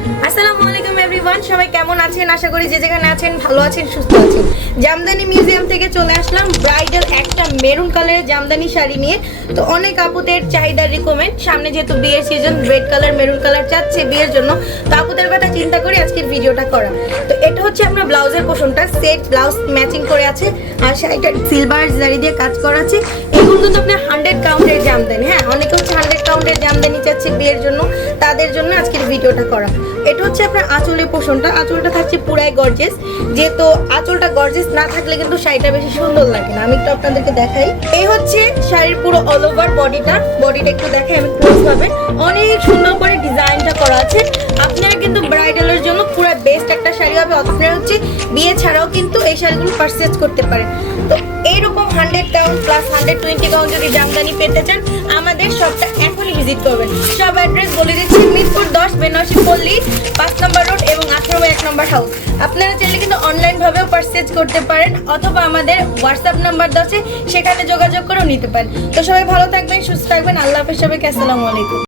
আসসালামু আলাইকুম এভরিওয়ান, সবাই কেমন আছেন? আশা করি যে যেখানে আছেন ভালো আছেন, সুস্থ আছেন। জামদানি মিউজিয়াম থেকে চলে আসলাম ব্রাইডাল একটা মেরুন কালারের জামদানি শাড়ি নিয়ে। তো অনেক আপুদের চাহিদা রিকমেন্ড, সামনে যেহেতু বিয়ের season, red colour maroon colour চাচ্ছে বিয়ের জন্য, তো আপুদের কথা চিন্তা করে আজকের ভিডিওটা করা। তো এটা হচ্ছে আপনার ব্লাউজের পোর্শনটা, সেট ব্লাউজ ম্যাচিং করে আছে আর শাড়িটা সিলভার জারি দিয়ে কাজ করা আছে। এগুলো কিন্তু আপনার 100 কাউন্টের জামদানি। হ্যাঁ, অনেকে হচ্ছে 100 কাউন্টের জামদানি চাচ্ছে বিয়ের জন্য, তাদের জন্য আজকের ভিডিওটা করা। এটা হচ্ছে আপনার আঁচলের পোর্শনটা, আঁচলটা থাকছে পুরাই গর্জিয়াস। যেহেতু আঁচলটা গর্জিয়াস না থাকলে কিন্তু শাড়িটা বেশি সুন্দর লাগে না। আমি একটু আপনাদেরকে দেখাই। এই হচ্ছে শাড়ির পুরো অল ওভার বডিটা একটু দেখাই আমি ক্লোজ ভাবে। অনেক সুন্দর করে ডিজাইনটা করা আছে। আপনারা কিন্তু ব্রাইডালের জন্য পুরো বেস্ট একটা শাড়ি হবে। আপনারা হচ্ছে বিয়ে ছাড়াও কিন্তু এই শাড়িগুলো পারচেজ করতে পারেন। তো এইরকম 100 কাউন্ট প্লাস 120 কাউন্ট যদি জামদানি পেতে চান, আমাদের শপটা এখনই ভিজিট করবেন। সব অ্যাড্রেস বলে দিচ্ছি, মিরপুর 10 বেনারসি পল্লী 5 নম্বর রোড এবং 18 নম্বর হাউস। আপনারা চাইলে কিন্তু অনলাইন ভাবেও পারচেজ করতে পারেন, অথবা আমাদের হোয়াটসঅ্যাপ নাম্বার আছে, সেখানে যোগাযোগ করেও নিতে পারেন। তো সবাই ভালো থাকবেন, সুস্থ থাকবেন। আল্লাহ হাফেজ সবাইকে। আসসালামু আলাইকুম।